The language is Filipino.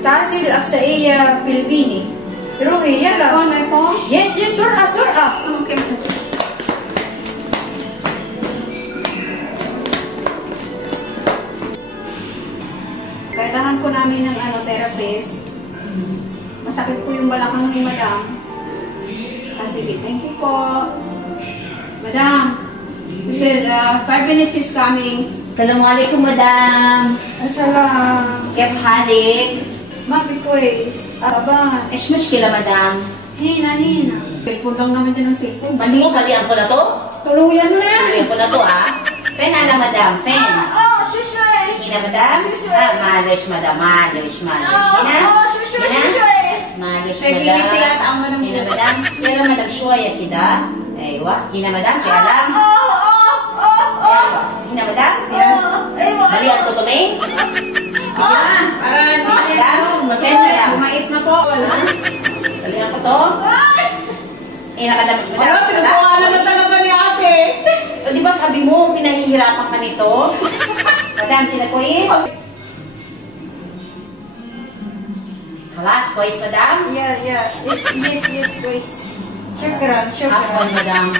tasil ak sa iya Pilipini. Ruhi, yala. Oh, may po? Yes, yes, sura, sura. Okay. Kailangan po namin ng therapist. Masakit po yung balakang ni Madam. Sige, thank you po. Madam, we said 5 minutes is coming. Assalamualaikum, Madam. Assalam. كيف حالك؟ Ma fi kwes. Aba. إيش مشكلة, Madam? Hina. Cellphone lang naman din ang cellphone. Mali mo, balian ko na to? Tuluyan mo na yan. Balian ko na to, ah. Fen, ala, Madam, Fen. Oh, shushoy. Hina, Madam? Malish, Madam, malish. Hina? shushoy. مالش Kaya مدام giliti yata ang manong هنا مدام يلا مدام شوية كده أيوة هنا مدام في علام أيوة هنا مدام مليان تطمي Para Mait na po. malihan ko to nakadamit madam Pinukuha naman talaga ni ate. o diba sabi mo pinahihirapan ka nito madam tinakois خلاص كويس مدام Yeah. Yes, kwes. Shukran. عفوا مدام